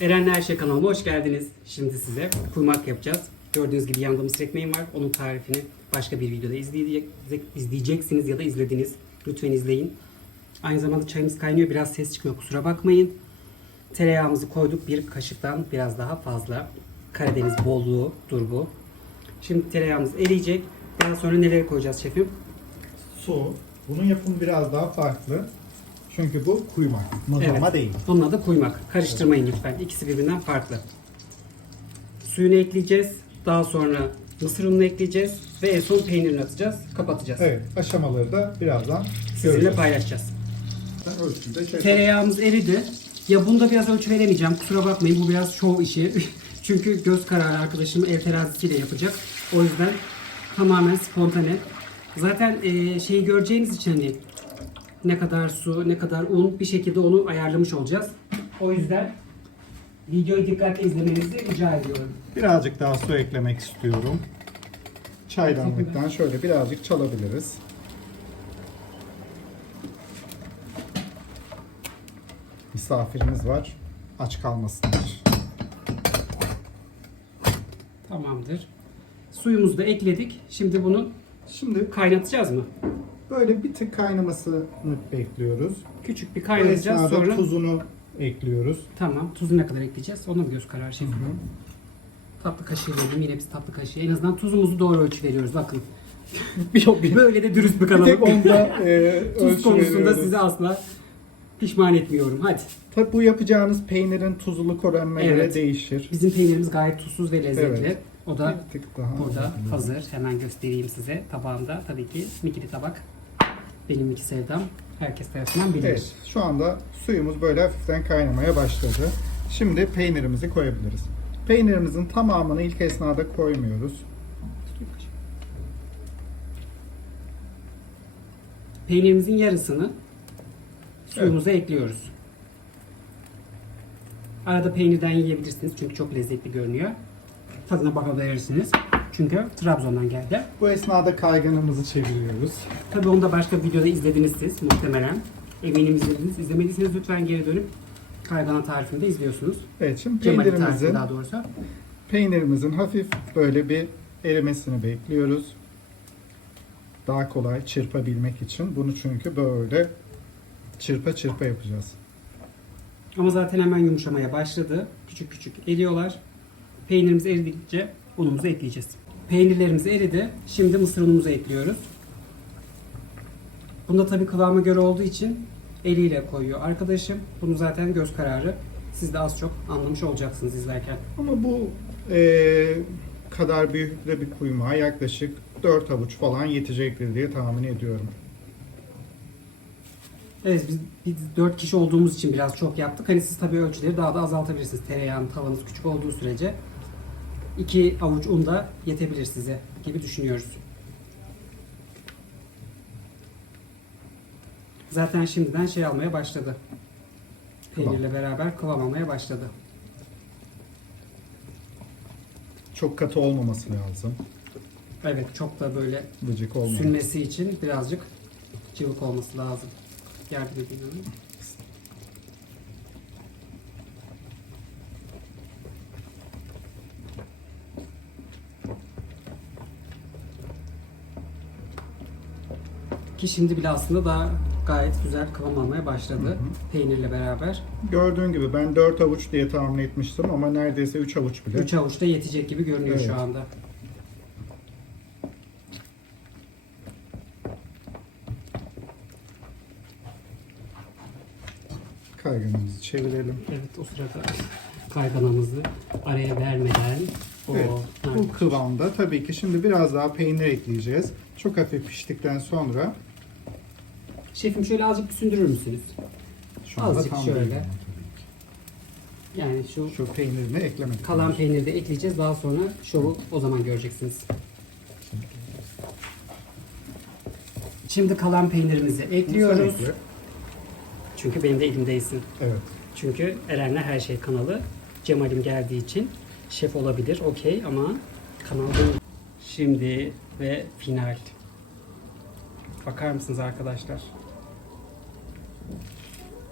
Eren'le Her Şey kanalıma hoş geldiniz. Şimdi size kuymak yapacağız. Gördüğünüz gibi yanında mısır ekmeğim var. Onun tarifini başka bir videoda izleyecek, izleyeceksiniz ya da izlediniz. Lütfen izleyin. Aynı zamanda çayımız kaynıyor. Biraz ses çıkıyor kusura bakmayın. Tereyağımızı koyduk bir kaşıktan biraz daha fazla. Karadeniz bolluğudur bu. Şimdi tereyağımız eriyecek. Daha sonra neler koyacağız şefim? Su. Bunun yapımı biraz daha farklı. Çünkü bu kuymak. Mızlama Evet. değil. Onun adı kuymak. Karıştırmayın lütfen. İkisi birbirinden farklı. Suyunu ekleyeceğiz. Daha sonra mısır ununu ekleyeceğiz. Ve en son peynirini atacağız. Kapatacağız. Evet. Aşamaları da birazdan Sizinle göreceğiz. paylaşacağız. Ölçüde şey Tereyağımız eridi. Ya bunda biraz ölçü veremeyeceğim. Kusura bakmayın. Bu biraz şov işi. Çünkü göz kararı arkadaşım el terazisiyle yapacak. O yüzden tamamen spontane. Zaten e, şeyi göreceğiniz için hani ne kadar su, ne kadar un bir şekilde onu ayarlamış olacağız. O yüzden videoyu dikkatle izlemenizi rica ediyorum. Birazcık daha su eklemek istiyorum. Çaydanlıktan şöyle birazcık çalabiliriz. Misafirimiz var. Aç kalmasınlar. Tamamdır. Suyumuzu da ekledik. Şimdi bunu Şimdi kaynatacağız mı? Böyle bir tık kaynamasını bekliyoruz. Küçük bir Bu esnada sonra. tuzunu ekliyoruz. Tamam. Tuzu ne kadar ekleyeceğiz? Ona mı göz kararı şefim? Tatlı kaşığı dedim. Yine biz tatlı kaşığı. En azından tuzumuzu doğru ölçü veriyoruz. Bakın. Böyle de dürüst bir Bir kanalım. tek onda e, Tuz ölçü konusunda veriyoruz. sizi asla pişman etmiyorum. Hadi. Tabii bu yapacağınız peynirin tuzluluk oranına göre Evet. değişir. Bizim peynirimiz gayet tuzsuz ve lezzetli. Evet. O da Bir tık daha. burada hazır. Hemen göstereyim size. Tabağımda tabii ki mikili tabak. Benim iki sevdam. Herkes tarafından bilir. Evet, şu anda suyumuz böyle hafiften kaynamaya başladı. Şimdi peynirimizi koyabiliriz. Peynirimizin tamamını ilk esnada koymuyoruz. Peynirimizin yarısını suyumuza ekliyoruz. Arada peynirden yiyebilirsiniz çünkü çok lezzetli görünüyor. Tadına bakabilirsiniz. Çünkü Trabzon'dan geldi. Bu esnada kayganımızı çeviriyoruz. Tabii onu da başka videoda izlediniz siz muhtemelen. Eminim izlediniz. İzlemediyseniz lütfen geri dönüp kaygana tarifini de izliyorsunuz. Evet, şimdi Cemal'in tarifi peynirimizin, daha doğrusu. peynirimizin hafif böyle bir erimesini bekliyoruz. Daha kolay çırpabilmek için. Bunu çünkü böyle çırpa çırpa yapacağız. Ama zaten hemen yumuşamaya başladı. Küçük küçük eriyorlar. Peynirimiz eridikçe unumuzu ekleyeceğiz. Peynirlerimiz eridi. Şimdi mısır unumuzu ekliyoruz. Bunda tabii kıvama göre olduğu için eliyle koyuyor arkadaşım. Bunu zaten göz kararı. Siz de az çok anlamış olacaksınız izlerken. Ama bu eee, kadar büyüklükte bir kuymağa yaklaşık 4 avuç falan yetecektir diye tahmin ediyorum. Evet biz, biz 4 kişi olduğumuz için biraz çok yaptık. Hani siz tabii ölçüleri daha da azaltabilirsiniz. Tereyağın tavanız küçük olduğu sürece 2 avuç un da yetebilir size gibi düşünüyoruz. Zaten şimdiden şey almaya başladı. Peynirle beraber kıvam almaya başladı. Çok katı olmaması lazım. Evet çok da böyle olmaması. sünmesi için birazcık cıvık olması lazım. Yardım edeyim Ki şimdi bile aslında daha gayet güzel kıvam almaya başladı. Peynirle beraber. Gördüğün gibi ben 4 avuç diye tahmin etmiştim ama neredeyse 3 avuç bile. 3 avuçta yetecek gibi görünüyor Evet. şu anda. Kayganımızı çevirelim. Evet o sırada kayganamızı araya vermeden Evet, bu kıvamda tabii ki şimdi biraz daha peynir ekleyeceğiz. Çok hafif piştikten sonra Şefim şöyle azıcık sündürür müsünüz? şu anda Azıcık tam şöyle. değil. Yani şu Şu peynirini eklemek kalan peyniri de ekleyeceğiz. Daha sonra şovu o zaman göreceksiniz. Şimdi kalan peynirimizi ekliyoruz. Çünkü benim de elimdeysin. Evet. Çünkü Eren'le Her Şey kanalı. Cemal'im geldiği için şef olabilir okey ama kanal değil. Şimdi ve final. Bakar mısınız arkadaşlar?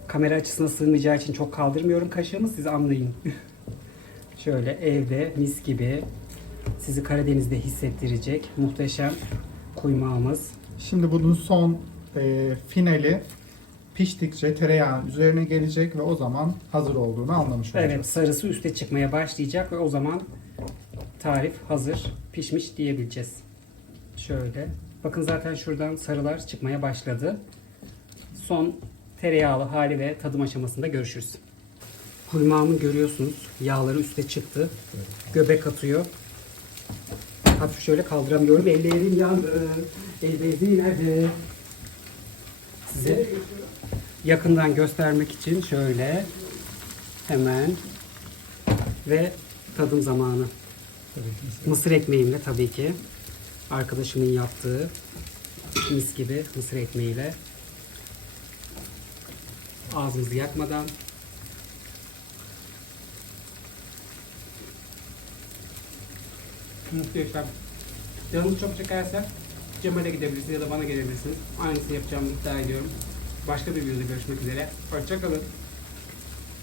Kamera açısına sığmayacağı için çok kaldırmıyorum kaşığımı siz anlayın. Şöyle evde mis gibi sizi Karadeniz'de hissettirecek muhteşem kuymağımız. Şimdi bunun son e, finali piştikçe tereyağın üzerine gelecek ve o zaman hazır olduğunu anlamış olacağız. Evet sarısı üste çıkmaya başlayacak ve o zaman tarif hazır pişmiş diyebileceğiz. Şöyle. Bakın zaten şuradan sarılar çıkmaya başladı. Son tereyağlı hali ve tadım aşamasında görüşürüz. Kuymağımı görüyorsunuz. Yağları üste çıktı. Göbek atıyor. Hafif şöyle kaldıramıyorum. Ellerim yandı. El bezi nerede? Size yakından göstermek için şöyle hemen ve tadım zamanı. Mısır ekmeğimle tabii ki. Arkadaşımın yaptığı mis gibi mısır ekmeğiyle ağzımızı yakmadan muhteşem. Canınız çok çekerse Cemal'e gidebilirsiniz ya da bana gelebilirsiniz. Aynısını yapacağımı iddia ediyorum. Başka bir videoda görüşmek üzere. Hoşçakalın.